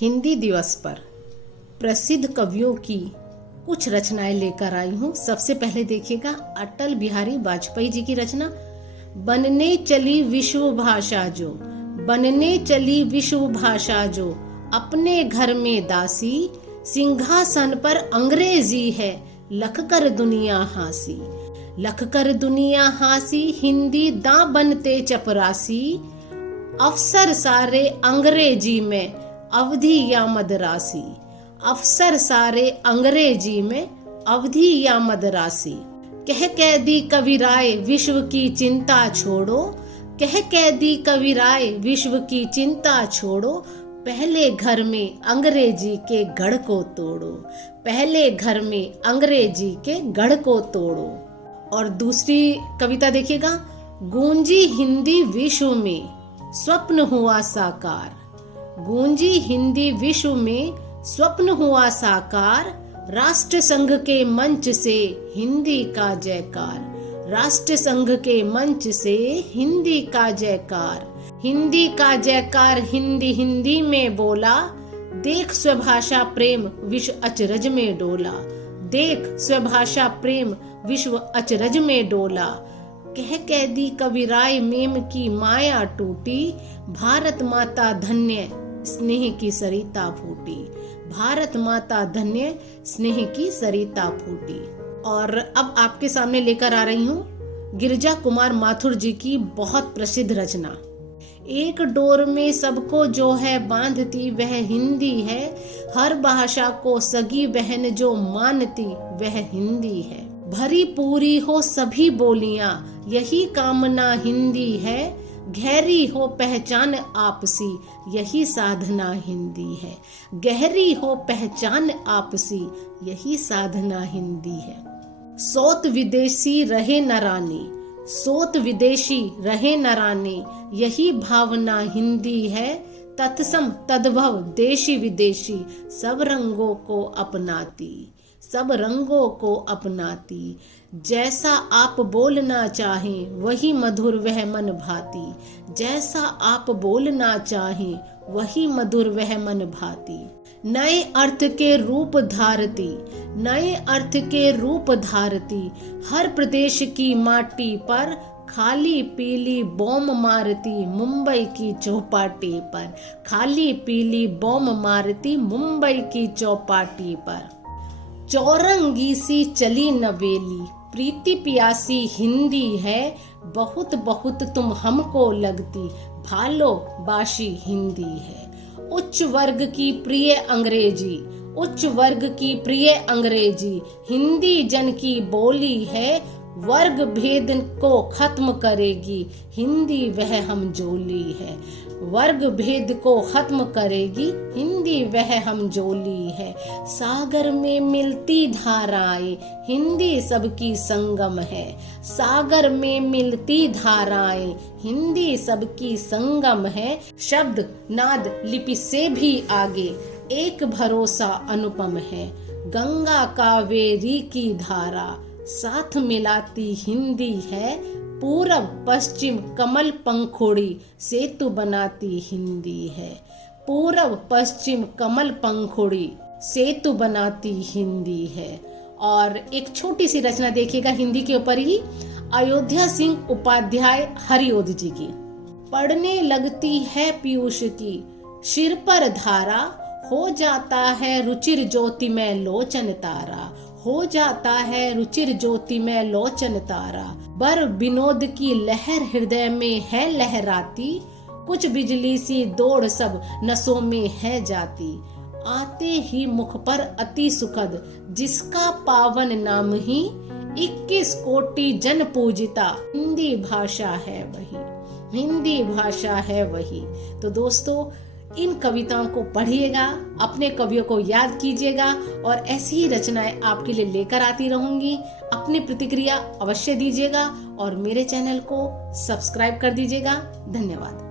हिंदी दिवस पर प्रसिद्ध कवियों की कुछ रचनाएं लेकर आई हूँ। सबसे पहले देखिएगा अटल बिहारी वाजपेयी जी की रचना, बनने चली विश्व भाषा जो, बनने चली विश्व भाषा जो, अपने घर में दासी, सिंहासन पर अंग्रेजी है, लख कर दुनिया हासी, लख कर दुनिया हासी, हिंदी दां बनते चपरासी, अफसर सारे अंग्रेजी में, अवधि या मदरासी, अफसर सारे अंग्रेजी में, अवधि या मदरासी, कह दी कवि राय विश्व की चिंता छोड़ो, कह दी कवि राय विश्व की चिंता छोड़ो, पहले घर में अंग्रेजी के गढ़ को तोड़ो, पहले घर में अंग्रेजी के गढ़ को तोड़ो। और दूसरी कविता देखिएगा, गूंजी हिंदी विश्व में, स्वप्न हुआ साकार, गूंजी हिंदी विश्व में, स्वप्न हुआ साकार, राष्ट्र संघ के मंच से हिंदी का जयकार, राष्ट्र संघ के मंच से हिंदी का जयकार, हिंदी का जयकार, हिंदी हिंदी में बोला, देख स्वभाषा प्रेम विश्व अचरज में डोला, देख स्वभाषा प्रेम विश्व अचरज में डोला, कह दी कवि राय मेम की माया टूटी, भारत माता धन्य स्नेह की सरिता फूटी, भारत माता धन्य स्नेह की सरिता फूटी। और अब आपके सामने लेकर आ रही हूँ गिरिजा कुमार माथुर जी की बहुत प्रसिद्ध रचना, एक डोर में सबको जो है बांधती वह हिंदी है, हर भाषा को सगी बहन जो मानती वह हिंदी है, भरी पूरी हो सभी बोलियां यही कामना हिंदी है, गहरी हो पहचान आपसी यही साधना हिंदी है, गहरी हो पहचान आपसी यही साधना हिंदी है, सोत विदेशी रहे न रानी, सोत विदेशी रहे न रानी यही भावना हिंदी है, तत्सम तद्भव देशी विदेशी सब रंगों को अपनाती, सब रंगों को अपनाती, जैसा आप बोलना चाहें वही मधुर वह मन भाती, जैसा आप बोलना चाहें वही मधुर वह मन भाती, नए अर्थ के रूप धारती, नए अर्थ के रूप धारती, हर प्रदेश की माटी पर खाली पीली बॉम्ब मारती, मुंबई की चौपाटी पर खाली पीली बॉम्ब मारती, मुंबई की चौपाटी पर, चौरंगी सी चली नवेली, प्रीति प्यासी हिंदी है, बहुत बहुत तुम हमको लगती, भालो बाशी हिंदी है, उच्च वर्ग की प्रिय अंग्रेजी, उच्च वर्ग की प्रिय अंग्रेजी, हिंदी जन की बोली है, वर्ग भेद को खत्म करेगी, हिंदी वह हम जोली है, वर्ग भेद को खत्म करेगी, हिंदी वह हम जोली है, सागर में मिलती धाराएं हिंदी सबकी संगम है, सागर में मिलती धाराएं हिंदी सबकी संगम है, शब्द नाद लिपि से भी आगे एक भरोसा अनुपम है, गंगा कावेरी की धारा साथ मिलाती हिंदी है, पूरब पश्चिम कमल पंखुड़ी सेतु बनाती हिंदी है, पूरब पश्चिम कमल पंखुड़ी सेतु बनाती हिंदी है। और एक छोटी सी रचना देखिएगा हिंदी के ऊपर ही, अयोध्या सिंह उपाध्याय हरिओद जी की, पढ़ने लगती है पीयूष की सिर पर धारा, हो जाता है रुचिर ज्योति में लोचन तारा, हो जाता है रुचिर ज्योति में लोचन तारा, बर विनोद की लहर हृदय में है लहराती, कुछ बिजली सी दौड़ सब नसों में है जाती, आते ही मुख पर अति सुखद जिसका पावन नाम ही, 21 कोटि जन पूजिता हिंदी भाषा है वही, हिंदी भाषा है वही। तो दोस्तों इन कविताओं को पढ़िएगा, अपने कवियों को याद कीजिएगा और ऐसी ही रचनाएं आपके लिए लेकर आती रहूंगी। अपनी प्रतिक्रिया अवश्य दीजिएगा और मेरे चैनल को सब्सक्राइब कर दीजिएगा। धन्यवाद।